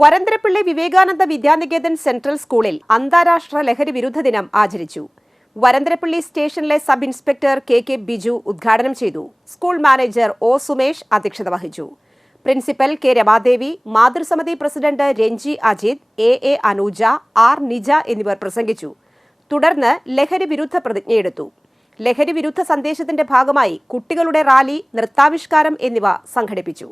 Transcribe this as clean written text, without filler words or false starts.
Varantharappilly Vivekananda Vidya Niketan central സ്കൂളിൽ അന്താരാഷ്ട്ര ലഹരി വിരുദ്ധ ദിനം ആചരിച്ചു. വരന്തരപ്പള്ളി സ്റ്റേഷനിലെ സബ് ഇൻസ്പെക്ടർ കെ ബിജു ഉദ്ഘാടനം ചെയ്തു. സ്കൂൾ മാനേജർ ഒ സുമേഷ് അധ്യക്ഷത വഹിച്ചു. പ്രിൻസിപ്പൽ കെ രമാദേവി, മാതൃസമിതി president Ranji Ajith, A Anuja, R Nija എന്നിവർ പ്രസംഗിച്ചു. തുടർന്ന് ലഹരി വിരുദ്ധ പ്രതിജ്ഞയെടുത്തു. ലഹരി വിരുദ്ധ സന്ദേശത്തിന്റെ ഭാഗമായി കുട്ടികളുടെ റാലി, നൃത്താവിഷ്കാരം എന്നിവ സംഘടിപ്പിച്ചു.